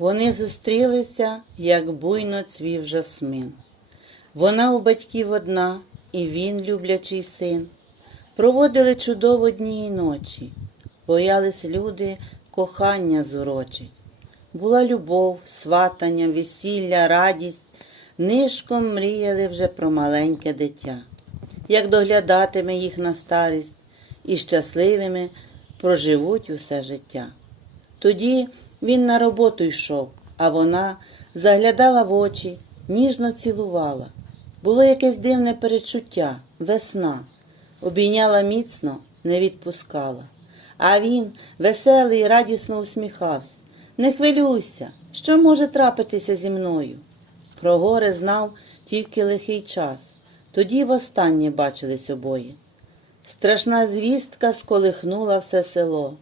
Вони зустрілися, як буйно цвів жасмин. Вона у батьків одна, і він, люблячий син. Проводили чудово дні й ночі, боялись люди кохання зурочить. Була любов, сватання, весілля, радість, нишком мріяли вже про маленьке дитя, як доглядатиме їх на старість і щасливими проживуть усе життя. Тоді він на роботу йшов, а вона заглядала в очі, ніжно цілувала. Було якесь дивне перечуття, весна. Обійняла міцно, не відпускала. А він, веселий, радісно усміхався. Не хвилюйся, що може трапитися зі мною. Про горе знав тільки лихий час. Тоді востаннє бачились обоє. Страшна звістка сколихнула все село.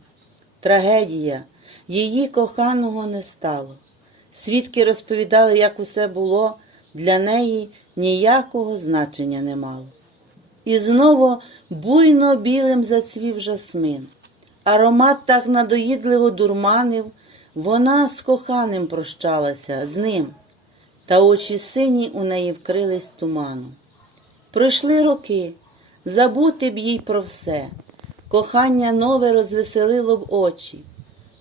Трагедія, її коханого не стало. Свідки розповідали, як усе було, для неї ніякого значення не мало. І знову буйно білим зацвів жасмин. Аромат так надоїдливо дурманив, вона з коханим прощалася, з ним, та очі сині у неї вкрились туманом. Пройшли роки, забути б їй про все, кохання нове розвеселило б очі,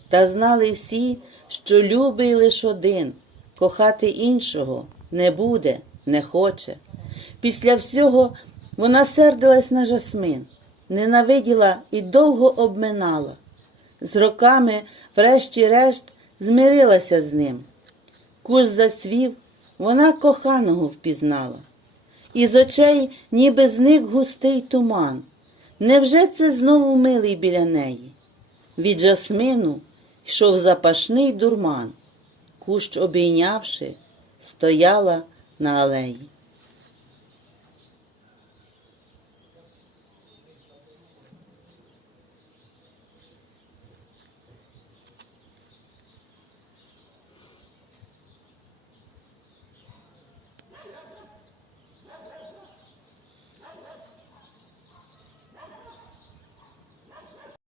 та знали всі, що любий лиш один, кохати іншого не буде, не хоче. Після всього вона сердилась на жасмин, ненавиділа і довго обминала. З роками, врешті-решт, змирилася з ним. Куш зацвів, вона коханого впізнала. Із очей ніби зник густий туман. Невже це знову милий біля неї? Від жасмину йшов запашний дурман. Кущ обійнявши, стояла на алеї.